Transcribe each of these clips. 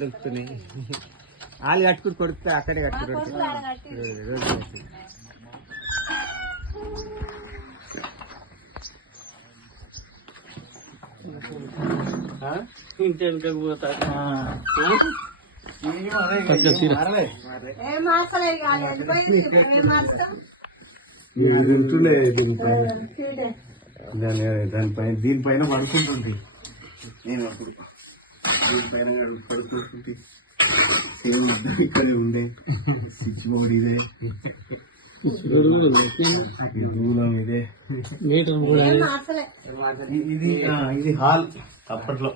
దొరుకుతున్నాయి. వాళ్ళు కట్టుకుని కొడుతా అక్కడే కట్టుకుంటారు. ఇంటి వెనుకకు పోతా దీనిపైన పడుకుంటుంది. నేను అప్పుడు దీనిపైన పడుకుంటుంటే ఇక్కడ ఉండే స్విచ్ బోర్డ్ ఇదే, దూలం ఇదే. ఇది హాల్ అప్పట్లో.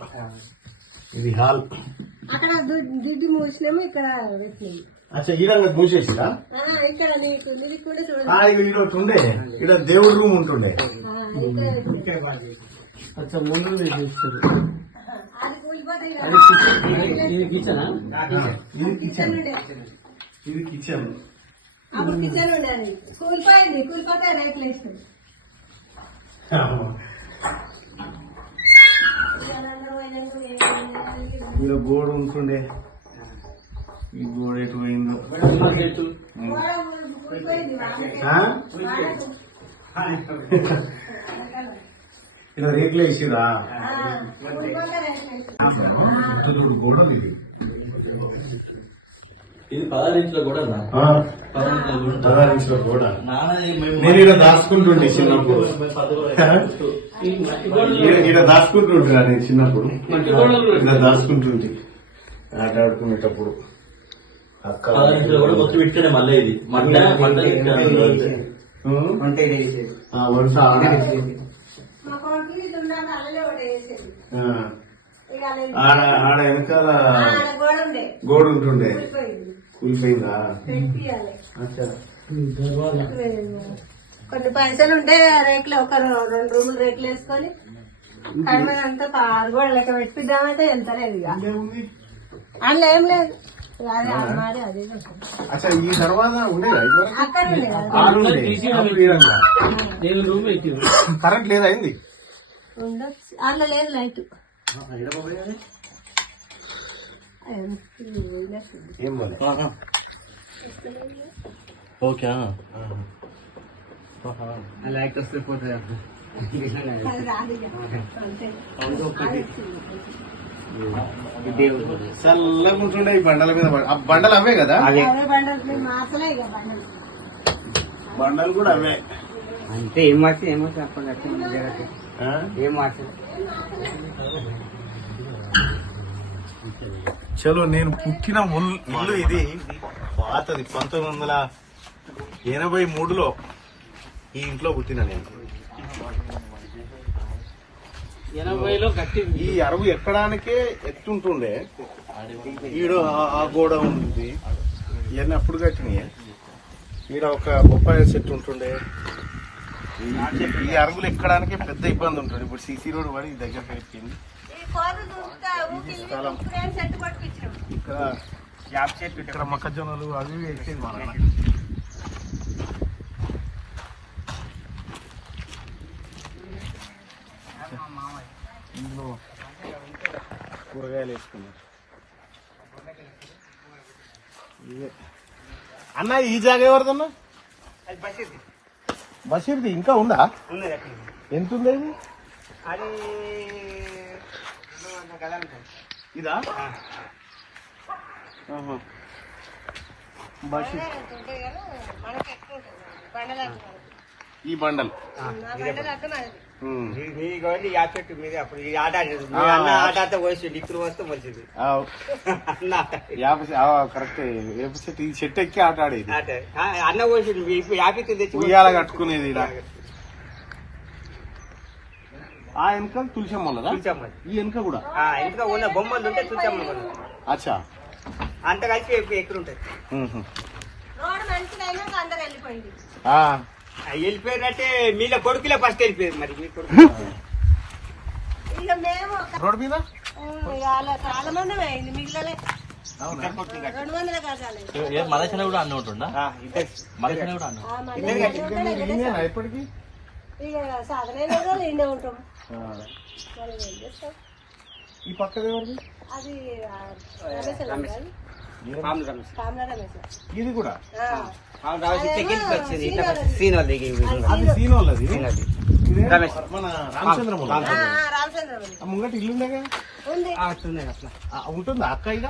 ఇది హాల్. అక్కడ దుడ్డు మూసినాము, ఇక్కడ పెట్టినాము. అచ్చా ఈ రంగా మూసేసిరా? ఇక్కడ ఉండే, ఇక్కడ దేవుడి రూమ్ ఉంటుండే. అచ్చా ముందు తీసేస్తారు. ఇది కిచెన్. ఇది కిచెన్. అప్పుడు కిచెన్ ఉండేది, కూలిపోయింది. కూలిపోతే రేట్లు వేస్తుంది. ఇలా గోడ ఉంటుండే. ఈ గోడ ఎటు పోయిందో. ఇలా రేట్లు వేసిరా? గోడ ఇది 16 ఇంచుల కూడా 16 ఇంచుల గోడ. నేను ఇలా దాచుకుంటుండే చిన్నప్పుడు. ఇలా దాచుకుంటుంటా నేను చిన్నప్పుడు. ఇలా దాచుకుంటుంటే ఆట ఆడుకునేటప్పుడు. అక్క మొత్తం ఇక్కడే మళ్ళీ ఇది వరుస ఆడ వెనకాల గోడ ఉంటుండే. కూలిపోయిందా? కొన్ని పైసలు ఉంటే రేట్లు ఒక 2 రూములు రేట్లు వేసుకొని అంతా 6 గోడ లెక్క పెట్టిద్దామైతే వెళ్తలేదు. ఇక అందులో ఏం లేదు. ఈ తర్వాత కరెంట్ లేదా? అయింది ఉండొచ్చు. అందులో లేదు లైట్. ఏం ఓకే లైట్ వస్తే పోతాయి. చల్లగా ఉంటుండే ఈ బండల మీద. ఆ బండలు అవే కదా? బండలు కూడా అవే. అంటే ఏం మార్చి చెప్పండి. ఏం మార్చలేదు. చలో నేను పుట్టిన ఇల్లు ఇది పాతది. 1983లో ఈ ఇంట్లో పుట్టిన నేను. 80లో కట్టి. ఈ అరువు ఎక్కడానికే ఎత్తుంటుండే. ఈడ ఆ గోడ ఉంది. ఇవన్నీ అప్పుడు కట్టినాయి. ఈడ ఒక బొప్పాయి చెట్టు ఉంటుండే. ఈ అరుగులు ఎక్కడానికే పెద్ద ఇబ్బంది ఉంటుంది. ఇప్పుడు సీసీ రోడ్ పడి దగ్గర పెట్టింది. ఇక్కడ యాప్ చెట్టు, ఇక్కడ మొక్కజొన్నలు అవి వేసేది మన. ఇందులో కూరగాయలు వేసుకున్నారు. అన్న ఈ జాగా ఎవరిదన్నా? బషీర్ది ఇంకా ఉందా? ఎంత ఉంది ఇది? ఇదా? బషీర్ ఈ బండల్ యాప్ చెట్టు మీద అప్పుడు ఆట ఆట పోసి లిక్కులు వస్తే మంచిది. కరెక్ట్. ఈ చెట్టు ఎక్కి ఆట ఆడేది. అన్న పోసి యాపి తెచ్చి ఉయ్యాల కట్టుకునేది. ఆ వెనక తులసమ్మలదా? ఈ వెనక కూడా వెనక ఉన్న బొమ్మలు ఉంటే తులసమ్మ. అచ్చా. అంత కలిసి ఎక్కడుంటది. వెళ్ళిపోయారంటే మీలో కొడుకులే ఫస్ట్ వెళ్ళిపోయారు. మరి మీ కొడుకు రోడ్ మీద చాలా మంది మిగిలలే. 200 కట్టాలి. మలేషియా కూడా అన్న ఉంటుందా? మలేషియా కూడా అన్న ఎప్పటికీ ఇక సాధన ఇండే ఉంటాం. ఈ పక్కది ఎవరిది? అది రమేష్ అన్న కాదు? పాముల రమేష్. కామల రమేష్. ఇది కూడా పాముల రమేష్ చెక్కింటికి వచ్చింది ఇట్లా సీన్ వాళ్ళ అది సీన్ వాళ్ళది. అది ఇదే రమేష్. మన రామచంద్రమూల రామచంద్ర ముంగట ఇల్లుండగా ఉంది. వస్తున్నాయి అట్లా ఉంటుందా అక్క ఇక?